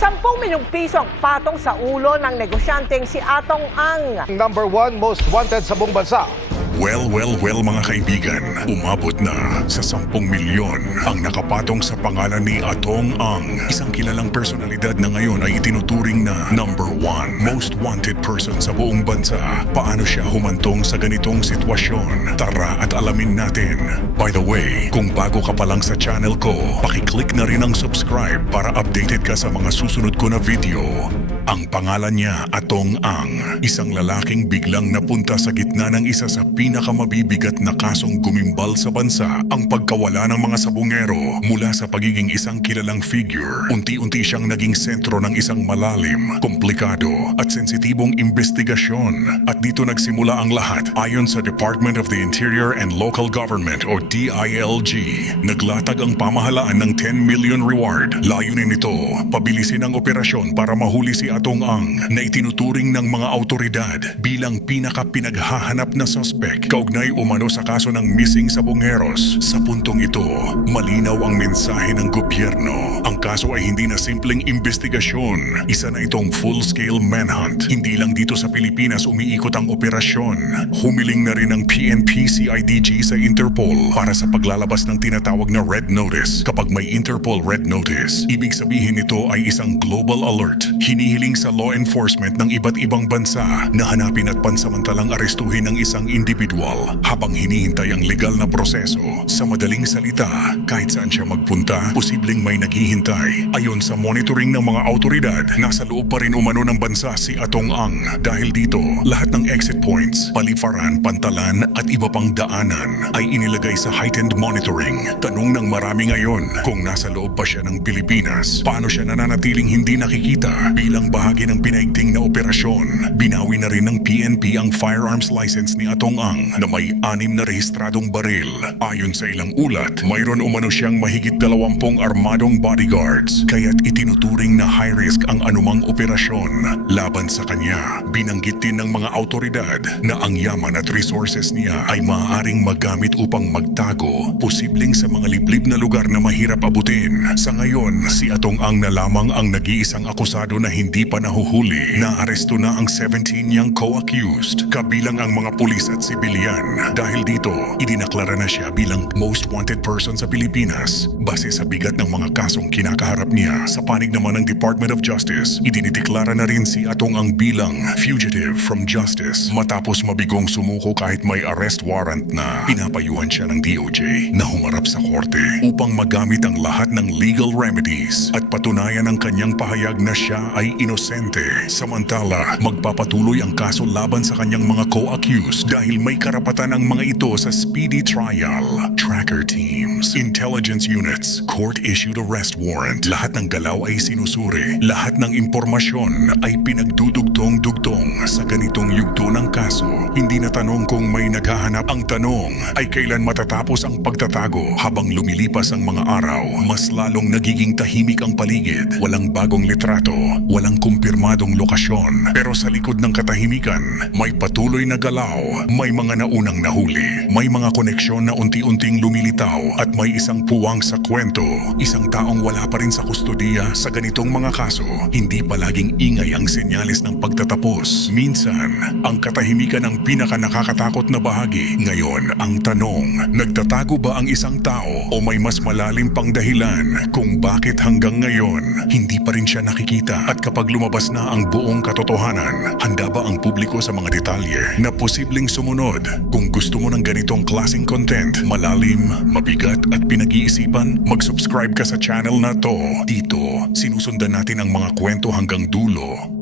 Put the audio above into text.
10 milyong piso ang patong sa ulo ng negosyanteng si Atong Ang. Number 1 most wanted sa buong bansa. Well mga kaibigan, umabot na sa 10 milyon ang nakapatong sa pangalan ni Atong Ang. Isang kilalang personalidad na ngayon ay itinuturing na number 1 most wanted person sa buong bansa. Paano siya humantong sa ganitong sitwasyon? Tara at alamin natin. By the way, kung bago ka pa lang sa channel ko, pakiclick na rin ang subscribe para updated ka sa mga susunod ko na video. Ang pangalan niya, Atong Ang, isang lalaking biglang napunta sa gitna ng isa sa pinakamabibigat na kasong gumimbal sa bansa, ang pagkawala ng mga sabungero. Mula sa pagiging isang kilalang figure, unti-unti siyang naging sentro ng isang malalim, komplikado at sensitibong investigasyon. At dito nagsimula ang lahat. Ayon sa Department of the Interior and Local Government o DILG, naglatag ang pamahalaan ng 10 million reward. Layunin nito, pabilisin ang operasyon para mahuli si Atong Ang na itinuturing ng mga autoridad bilang pinaka-pinaghahanap na suspect kaugnay umano sa kaso ng missing sabongeros. Sa puntong ito, malinaw ang mensahe ng gobyerno. Ang kaso ay hindi na simpleng investigasyon. Isa na itong full-scale manhunt. Hindi lang dito sa Pilipinas umiikot ang operasyon. Humiling na rin ang PNP-CIDG sa Interpol para sa paglalabas ng tinatawag na Red Notice. Kapag may Interpol Red Notice, ibig sabihin nito ay isang global alert. Hinihiling sa law enforcement ng iba't ibang bansa na hanapin at pansamantalang arestuhin ng isang individual habang hinihintay ang legal na proseso. Sa madaling salita, kahit saan siya magpunta, posibleng may naghihintay. Ayon sa monitoring ng mga autoridad, nasa loob pa rin umano ng bansa si Atong Ang. Dahil dito, lahat ng exit points, paliparan, pantalan at iba pang daanan ay inilagay sa heightened monitoring. Tanong ng marami ngayon, kung nasa loob pa siya ng Pilipinas, paano siya nananatiling hindi nakikita? Bilang bahagi ng pinaigting na operasyon, binawi na rin ng PNP ang firearms license ni Atong Ang na may 6 na rehistradong baril. Ayon sa ilang ulat, mayroon umano siyang mahigit 20 armadong bodyguards, kaya't itinuturing na high risk ang anumang operasyon laban sa kanya. Binanggit din ng mga autoridad na ang yaman at resources niya ay maaaring magamit upang magtago, posibleng sa mga liblib na lugar na mahirap abutin. Sa ngayon, si Atong Ang na lamang ang nag-iisang akusado na hindi pa nahuhuli. Naaresto na ang 17 niyang co-accused, kabilang ang mga pulis at sibilyan. Dahil dito, idinaklara na siya bilang most wanted person sa Pilipinas base sa bigat ng mga kasong kinakaharap niya. Sa panig naman ng Department of Justice, idinideklara na rin si Atong Ang bilang fugitive from justice matapos mabigong sumuko kahit may arrest warrant na. Pinapayuhan siya ng DOJ na humarap sa korte upang magamit ang lahat ng legal remedies at patunayan ang kanyang pahayag na siya ay inosente. Samantala, magpapatuloy ang kaso laban sa kanyang mga co-accused dahil may karapatan ang mga ito sa speedy trial. Tracker teams, intelligence units, court-issued arrest warrant. Lahat ng galaw ay sinusuri. Lahat ng impormasyon ay pinagdudugtong-dugtong sa ganitong yugto ng kaso. Hindi na tanong kung may naghahanap. Ang tanong ay kailan matatapos ang pagtatago. Habang lumilipas ang mga araw, mas lalong nagiging tahimik ang paligid. Walang bagong litrato, walang kumpirmadong lokasyon. Pero sa likod ng katahimikan, may patuloy na galaw. May mga naunang nahuli. May mga koneksyon na unti-unting lumilitaw. At may isang puwang sa kwento. Isang taong wala pa rin sa kustodiya sa ganitong mga kaso. Hindi palaging ingay ang senyales ng pagtatapos. Minsan, ang katahimikan ang pinaka nakakatakot na bahagi. Ngayon, ang tanong, nagtatago ba ang isang tao o may mas malalim pang dahilan kung bakit hanggang ngayon hindi pa rin siya nakikita? At kapag lumabas na ang buong katotohanan, handa ba ang publiko sa mga detalye na posibleng sumunod? Kung gusto mo ng ganitong klaseng content, malalim, mabigat at pinag-iisipan, mag-subscribe ka sa channel na to. Dito, sinusundan natin ang mga kwento hanggang dulo.